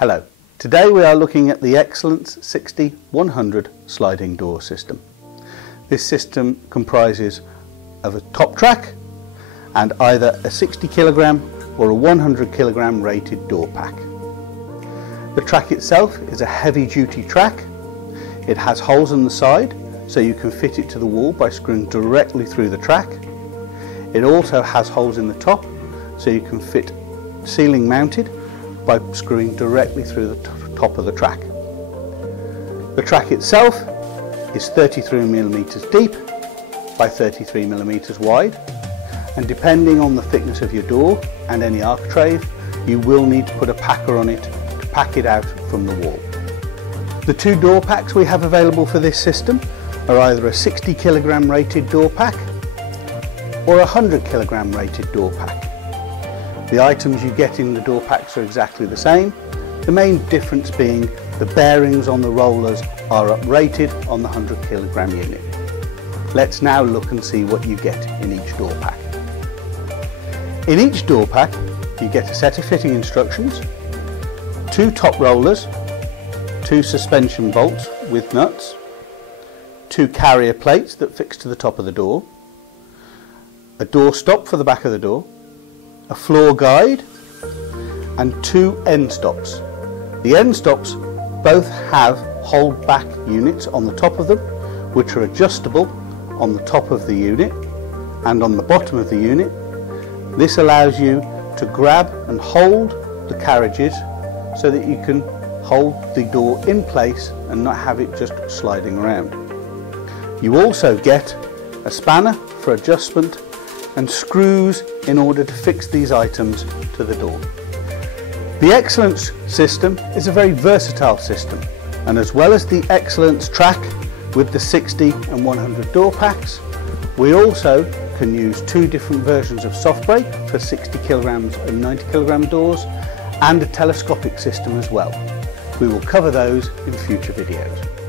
Hello, today we are looking at the Excellence 60-100 sliding door system. This system comprises of a top track and either a 60 kilogram or a 100 kilogram rated door pack. The track itself is a heavy duty track. It has holes in the side so you can fit it to the wall by screwing directly through the track. It also has holes in the top so you can fit ceiling mounted by screwing directly through the top of the track. The track itself is 33mm deep by 33mm wide, and depending on the thickness of your door and any architrave, you will need to put a packer on it to pack it out from the wall. The two door packs we have available for this system are either a 60 kilogram rated door pack or a 100 kilogram rated door pack. The items you get in the door packs are exactly the same, the main difference being the bearings on the rollers are uprated on the 100 kilogram unit. Let's now look and see what you get in each door pack. In each door pack you get a set of fitting instructions, two top rollers, two suspension bolts with nuts, two carrier plates that fix to the top of the door, a door stop for the back of the door, a floor guide and two end stops. The end stops both have hold back units on the top of them which are adjustable on the top of the unit and on the bottom of the unit. This allows you to grab and hold the carriages so that you can hold the door in place and not have it just sliding around. You also get a spanner for adjustment and screws in order to fix these items to the door. The Excellence system is a very versatile system, and as well as the Excellence track with the 60 and 100 door packs, we also can use two different versions of soft brake for 60 kilograms and 90 kilogram doors and a telescopic system as well. We will cover those in future videos.